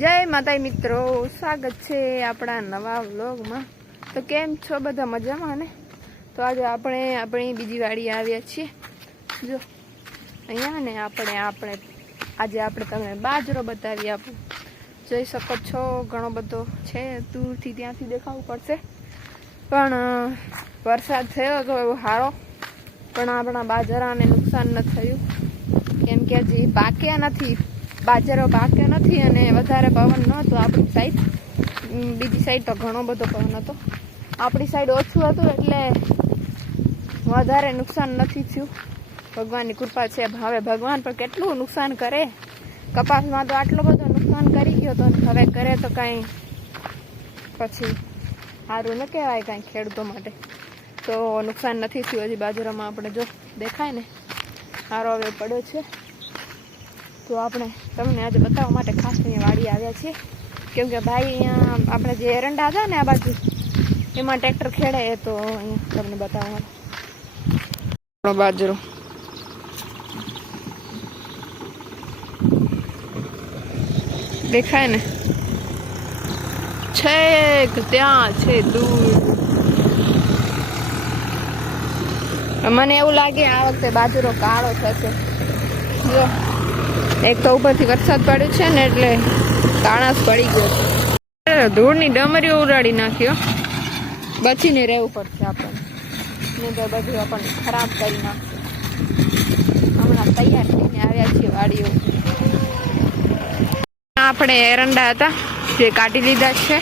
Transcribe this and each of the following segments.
જય માતાજી મિત્રો, સ્વાગત છે આપણા નવા વ્લોગમાં. તો કેમ છો? બધા મજામાં ને? તો આજે આપણે આપણી બીજી વાડી આવ્યા છીએ. જો, અહીંયા ને આપણે આપણે, આજે આપણે તમને બાજરો બતાવી આપું જોઈ શકો છો, ઘણો બધો છે, દૂરથી ત્યાંથી દેખાવું પડશે. પણ વરસાદ થયો તો એવો સારો પણ આપણા બાજરાને નુકસાન ન થયું. કેમ કે હજી પાક્યા નથી. બાજરો પાક્યો નથી અને વધારે પવન નહોતો આપણી સાઈડ બીજી સાઈડ તો ઘણો બધો પવન હતો. આપણી સાઈડ ઓછું હતું એટલે વધારે નુકસાન નથી થયું. ભગવાનની કૃપા છે હવે ભગવાન, પણ કેટલું નુકસાન કરે? કપાસમાં તો આટલો બધો નુકસાન કરી ગયો હતો હવે કરે તો કાંઈ? પછી સારું ન કહેવાય કાંઈ ખેડૂતો માટે. તો નુકસાન નથી થયું હજી બાજરામાં. આપણે જો દેખાય ને, સારો હવે પડ્યો છે. તો આપણે તમને આજે બતાવવા માટે ખાસ અહીંયા વાડી આવ્યા છીએ. કેમ કે ભાઈ અહીંયા આપણે જે એરંડા હતા ને આ બાજુ, એમાં ટ્રેક્ટર ખેડે તો અહીંયા તમને બતાવવા બાજરો. દેખાય ને? છેક, ત્યાં છે, દૂર. મને એવું લાગે આ વખતે બાજરો કાળો થશે. જો. એક તો ઉપરથી વરસાદ પડ્યો છે ને એટલે તાણાસ પડી ગયો ધૂળની ડમરીઓ ઉડાડી નાખ્યો બચીને રહેવું પડશે આપણને. નહીં તો બધું આપણને ખરાબ કરી નાખશે. હમણાં તૈયાર થઈને આવ્યા છીએ વાડીઓ. આપણે એરંડા હતા, જે કાઢી લીધા છે.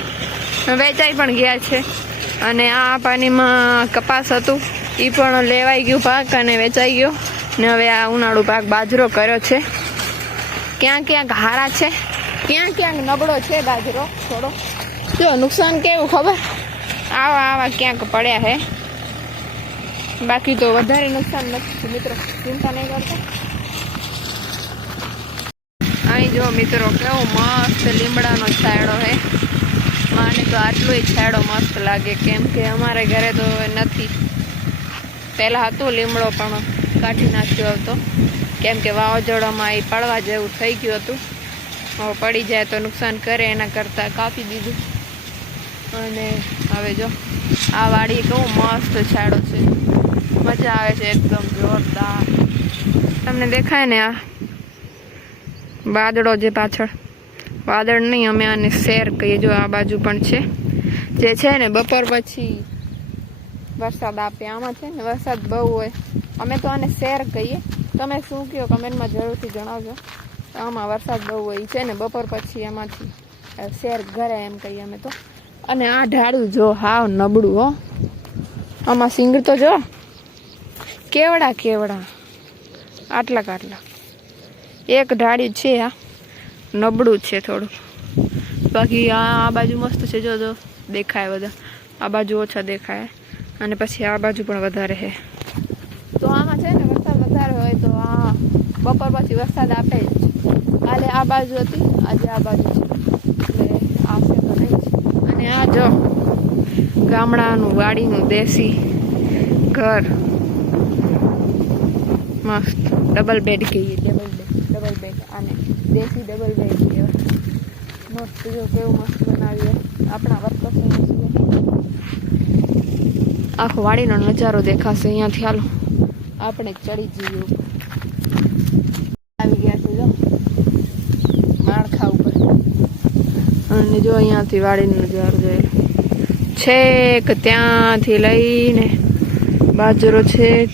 વેચાઈ પણ ગયા છે. અને આ પાણીમાં કપાસ હતું. એ પણ લેવાઈ ગયું પાક અને વેચાઈ ગયો. ને હવે આ ઉનાળુ પાક બાજરો કર્યો છે. ક્યાં ક્યાંક હારા છે? ક્યાં ક્યાંક નબળો છે બાજરો? થોડો. જો, નુકસાન કેવું ખબર? આવા આવા ક્યાંક પડ્યા હે. બાકી તો વધારે નુકસાન નથી મિત્રો. ચિંતા નહીં કરતા. અહીં જો, મિત્રો, કેવો મસ્ત લીમડાનો છાંયડો હે. માને તો આટલો છાંયડો મસ્ત લાગે. કેમ કે અમારે ઘરે તો નથી. પહેલાં હતું લીમડો, પણ કાઢી નાખ્યો હતો કેમ કે વાવાઝોડામાં એ પડવા જેવું થઈ ગયું હતું. હવે પડી જાય તો નુકસાન કરે, એના કરતાં કાપી દીધું. અને હવે જો, આ વાડી બહુ મસ્ત છાડો છે. મજા આવે છે એકદમ જોરદાર. તમને દેખાય ને આ વાદળો જે પાછળ? વાદળ નહીં, અમે આને શેર કહીએ. જો આ બાજુ પણ છે. જે છે ને, બપોર પછી વરસાદ આપે, આમાં છે ને વરસાદ બહુ હોય. અમે તો આને શેર કહીએ. તમે શું કહો કમેન્ટમાં જરૂરથી જણાવજો. આમાં વરસાદ બહુ હોય છે ને બપોર પછી એમાંથી શેર ઘરે એમ કહીએ અમે તો. અને આ ઢાળું જો હાવ નબળું, હો. આમાં સિંગર તો જો, કેવડા કેવડા. આટલા આટલા. એક ઢાળ્યું છે આ નબળું છે થોડું. બાકી આ આ બાજુ મસ્ત છે, જો જો. દેખાય બધા. આ બાજુ ઓછા દેખાય. અને પછી આ બાજુ પણ વધારે છે. તો આમાં છે ને વરસાદ વધારે હોય તો આ બપોર પછી વરસાદ આપે જ. કાલે આ બાજુ હતી આજે આ બાજુ છે. એટલે આવશે તો નહીં. અને આ જો ગામડાનું વાડીનું દેશી ઘર. મસ્ત. ડબલ બેડ કહીએ. ડબલ બેડ ડબલ બેડ અને દેશી ડબલ બેડ કહેવાય. મસ્ત જો કેવું મસ્ત બનાવીએ આપણા વર્કર્સને આખો વાડીનો નજારો દેખાશે. અહીંયાથી હાલો. આપણે ચડી જઈએ. આવી ગયા છે, જો. માળખા ઉપર. અને જો અહીંયાથી વાડીનો નજારો જોયેલો છેક ત્યાંથી લઈને બાજરો છેક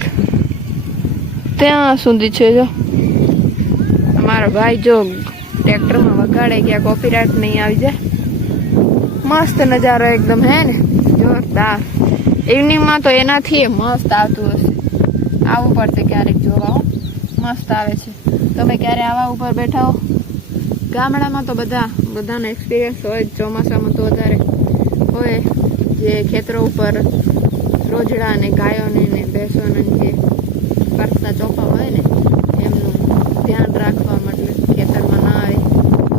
ત્યાં સુધી છે, જો. મારો ભાઈ જો ટ્રેક્ટરમાં વગાડે ક્યાં કોપીરાઇટ નહીં આવી જાય. મસ્ત નજારો એકદમ, હે ને? જોરદાર. ઇવનિંગમાં તો એનાથી મસ્ત આવતું હશે. આવવું પડશે ક્યારેક જોવા મસ્ત આવે છે. તમે ક્યારે આવા ઉપર બેઠા હો? ગામડામાં તો બધા, બધાનો એક્સપિરિયન્સ હોય ચોમાસામાં તો વધારે. હોય જે ખેતરો ઉપર રોજડા અને ગાયોને ને ભેંસોને જે કરતા ચોપા હોય ને, એમનું ધ્યાન રાખવા માટે ખેતરમાં ના આવે.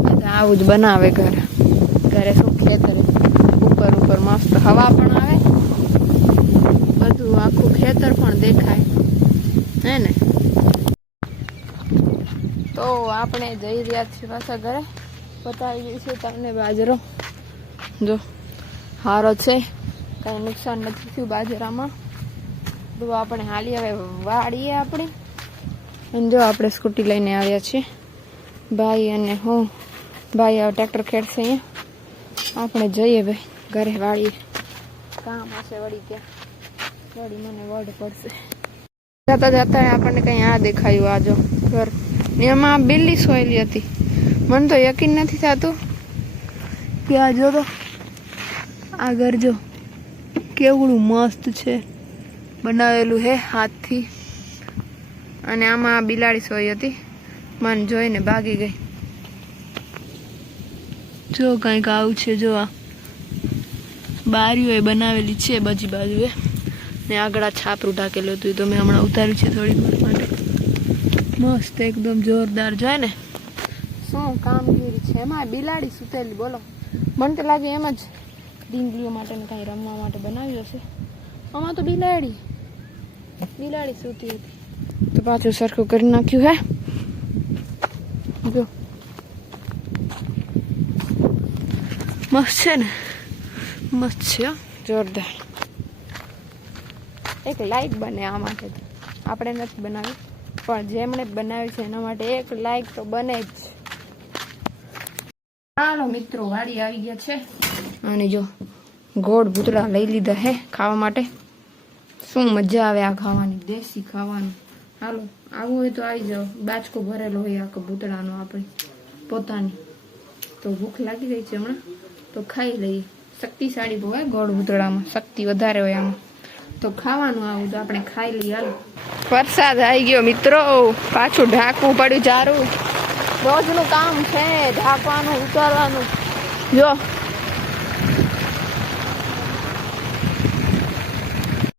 બધા આવું જ બનાવે ઘરે. ઘરે શું ખેતર? ઉપર ઉપર મસ્ત હવા પણ આવે. ખેતર પણ દેખાય. હે ને? તો આપણે જઈ રહ્યા છીએ પાછા ઘરે. બતાવી દઈશું તમને બાજરો. જો સારો છે. કાંઈ નુકસાન નથી થયું બાજરામાં. તો આપણે હાલી હવે વાળીએ આપણી. અને જો આપણે સ્કૂટી લઈને આવ્યા છીએ. ભાઈ અને હું. ભાઈ હવે ટ્રેક્ટર ખેડશે અહીંયા. આપણે જઈએ ભાઈ ઘરે વાળીએ. કામ હશે વળી ત્યાં. વળી મને વડ પડશે. જતા જતા આપણને કંઈ આ દેખાયું આ જો ઘર. ને એમાં બિલ્લી સોયેલી હતી. મને તો યકીન નથી થતું. કે આ જો તો, આ ઘર જો કેવડું મસ્ત છે. બનાવેલું હે હાથથી. અને આમાં બિલાડી સોઈ હતી. મને જોઈને ભાગી ગઈ. જો કંઈક આવું છે જો આ બારીઓ બનાવેલી છે બાજુ બાજુએ. ને આગળ આ છાપરું ઢાકેલું હતું તો મેં હમણાં ઉતાર્યું છે થોડી વાર માટે. મસ્ત એકદમ જોરદાર. જોય ને શું કામગીરી છે? એમાં બિલાડી સૂતેલી, બોલો. મને તો લાગે એમ જ ડીંગલીઓ માટે કાંઈ રમવા માટે બનાવ્યું હશે. આમાં તો બિલાડી બિલાડી સૂતી હતી. તો પાછું સરખું કરી નાખ્યું, હે? જો. મસ્ત છે ને? મસ્ત છે. જોરદાર. એક લાઈક બને આ માટે આપણે નથી બનાવી પણ જેમણે બનાવ્યું છે એના માટે એક લાઈક તો બને જ. ચાલો મિત્રો, વાડી આવી ગયા છે. અને જો, ગોળ ભૂતળા લઈ લીધા હે ખાવા માટે. શું મજા આવે આ ખાવાની? દેશી ખાવાનું. હાલો, આવું હોય તો આવી જાઓ. બાચકો ભરેલો હોય આખો ભૂતળાનો આપણી, પોતાની. તો ભૂખ લાગી ગઈ છે હમણાં. તો ખાઈ લઈએ. શક્તિશાળી હોય ગોળ ભૂતળામાં. શક્તિ વધારે હોય આમાં. તો ખાવાનું આવું તો આપણે ખાઈ લઈએ હાલો. વરસાદ આવી ગયો મિત્રો. પાછું ઢાંકવું પડ્યું ચારું રોજનું કામ છે ઢાંકવાનું ઉતારવાનું. જો